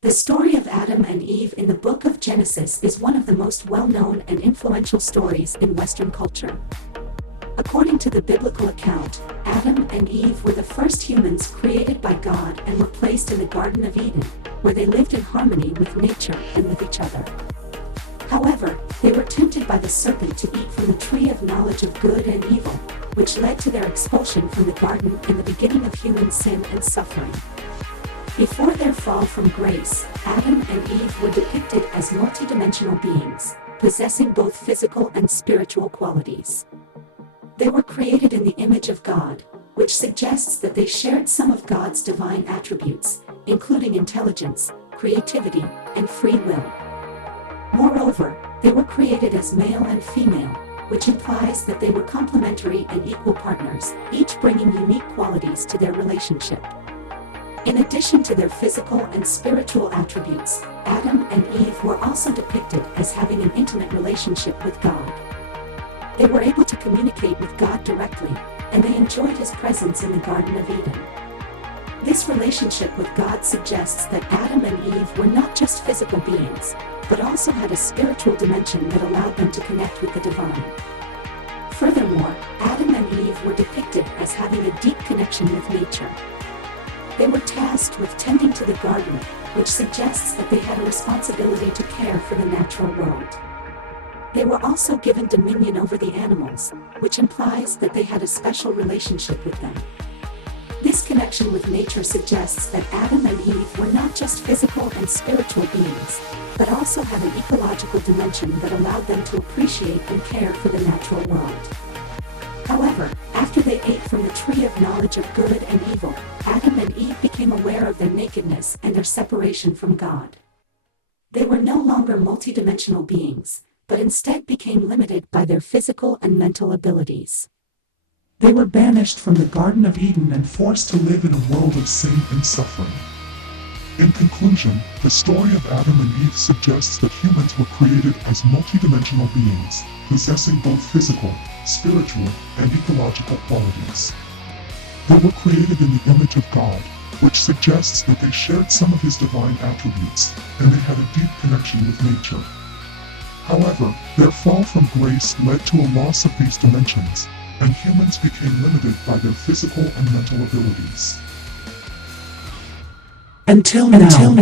The story of Adam and Eve in the book of Genesis is one of the most well-known and influential stories in Western culture. According to the biblical account, Adam and Eve were the first humans created by God and were placed in the Garden of Eden, where they lived in harmony with nature and with each other. However, they were tempted by the serpent to eat from the tree of knowledge of good and evil, which led to their expulsion from the garden and the beginning of human sin and suffering. Before their fall from grace, Adam and Eve were depicted as multidimensional beings, possessing both physical and spiritual qualities. They were created in the image of God, which suggests that they shared some of God's divine attributes, including intelligence, creativity, and free will. Moreover, they were created as male and female, which implies that they were complementary and equal partners, each bringing unique qualities to their relationship. In addition to their physical and spiritual attributes, Adam and Eve were also depicted as having an intimate relationship with God. They were able to communicate with God directly, and they enjoyed His presence in the Garden of Eden. This relationship with God suggests that Adam and Eve were not just physical beings, but also had a spiritual dimension that allowed them to connect with the divine. Furthermore, Adam and Eve were depicted as having a deep connection with nature. They were tasked with tending to the garden, which suggests that they had a responsibility to care for the natural world. They were also given dominion over the animals, which implies that they had a special relationship with them. This connection with nature suggests that Adam and Eve were not just physical and spiritual beings, but also had an ecological dimension that allowed them to appreciate and care for the natural world. However, after they ate from the tree of knowledge of good and evil, Adam and Eve became aware of their nakedness and their separation from God. They were no longer multidimensional beings, but instead became limited by their physical and mental abilities. They were banished from the Garden of Eden and forced to live in a world of sin and suffering. In conclusion, the story of Adam and Eve suggests that humans were created as multidimensional beings, possessing both physical, spiritual, and ecological qualities. They were created in the image of God, which suggests that they shared some of His divine attributes, and they had a deep connection with nature. However, their fall from grace led to a loss of these dimensions, and humans became limited by their physical and mental abilities. Until now.